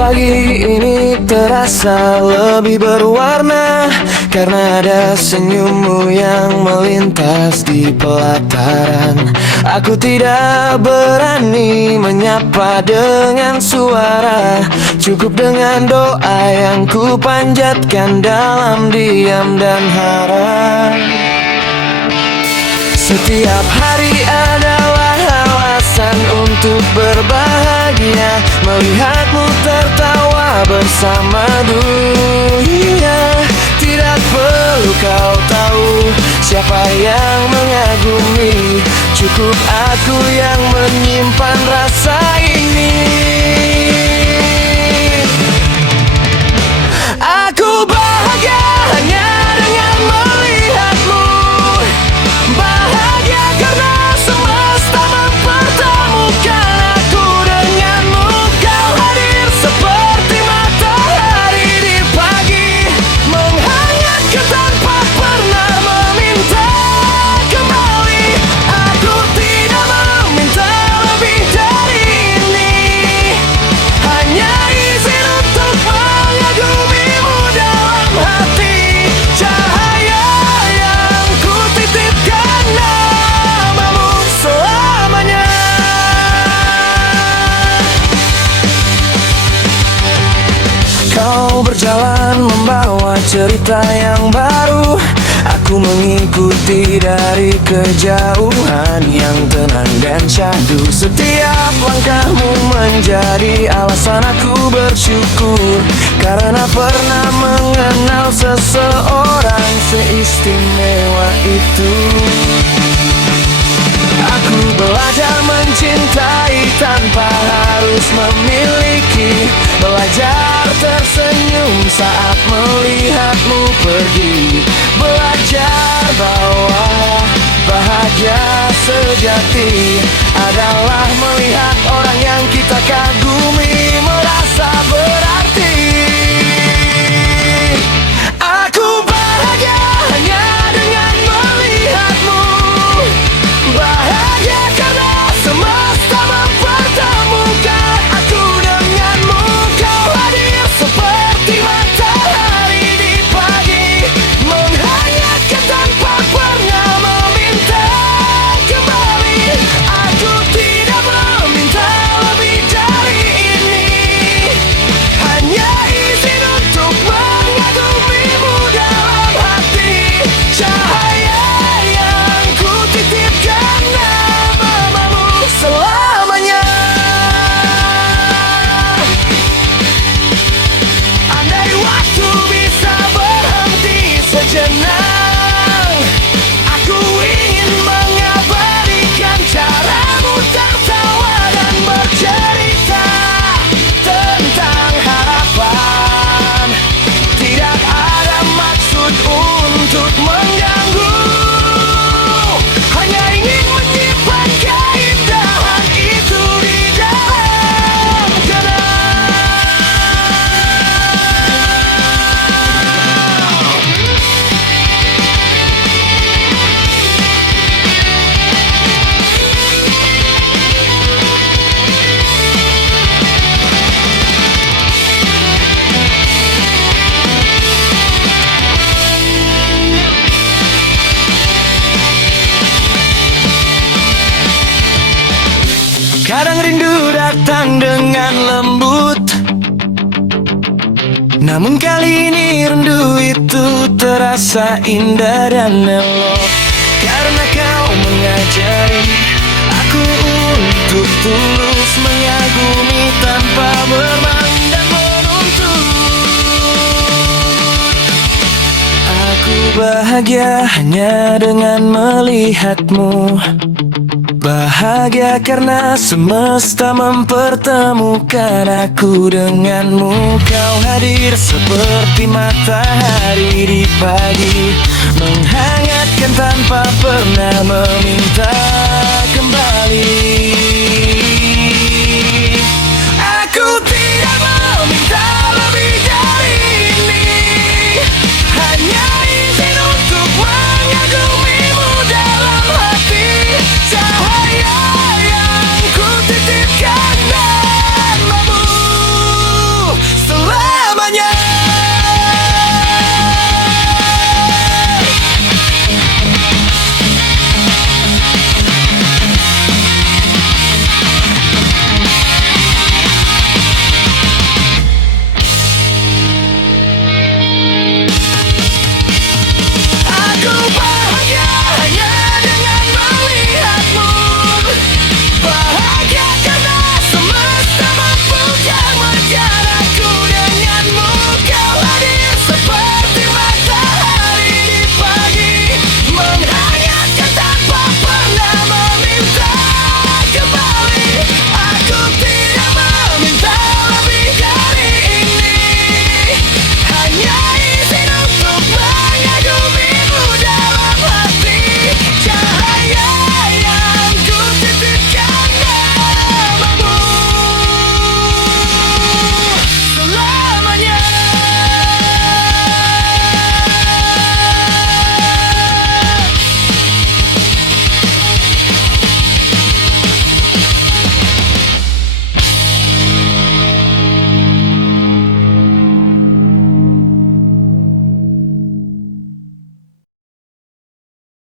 Pagi ini terasa lebih berwarna karena ada senyummu yang melintas di pelataran. Aku tidak berani menyapa dengan suara, cukup dengan doa yang ku panjatkan dalam diam dan harap. Setiap hari adalah alasan untuk berbahagia, melihatmu tertawa bersama dunia. Tidak perlu kau tahu siapa yang mengagumi, cukup aku yang menyimpan rasa ini. Aku bahagia hanya dengan melihatmu, bahagia karena semesta mempertemukan aku denganmu. Kau hadir seperti matahari di pagi, menghangatkan tanpa pernah meminta kembali. Aku tidak meminta lebih dari ini, hanya izin untuk mengagumimu dalam hati. Cahaya yang ku titipkan namamu selamanya. Kau berjalan membawa cerita yang baru, aku mengikuti dari kejauhan yang tenang dan syahdu. Setiap langkahmu menjadi alasan aku bersyukur, karena pernah mengenal seseorang seistimewa itu. Aku belajar mencintai tanpa harus memiliki, belajar tersenyum saat melihatmu pergi, belajar bahwa bahagia sejati adalah melihat orang yang kita kagumi merasa berarti. Aku bahagia hanya dengan melihatmu, bahagia karena semesta mempertemukan aku denganmu. Kau hadir seperti matahari di pagi, menghangatkan tanpa pernah meminta kembali. Aku tidak meminta lebih dari ini, hanya izin untuk mengagumimu dalam hati. Cahaya yang ku titipkan namamu selamanya. Andai waktu bisa berhenti sejenak, aku ingin mengabadikan caramu tertawa dan bercerita tentang harapan. Tidak ada maksud untuk mengganggu, hanya ingin menyimpan keindahan itu di dalam kenang. Kadang rindu datang dengan lembut, namun kali ini rindu itu terasa indah dan elok, karena kau mengajari aku untuk tulus mengagumi tanpa bermandang menuntut. Aku bahagia hanya dengan melihatmu, bahagia karena semesta mempertemukan aku denganmu. Kau hadir seperti matahari di pagi, menghangatkan tanpa pernah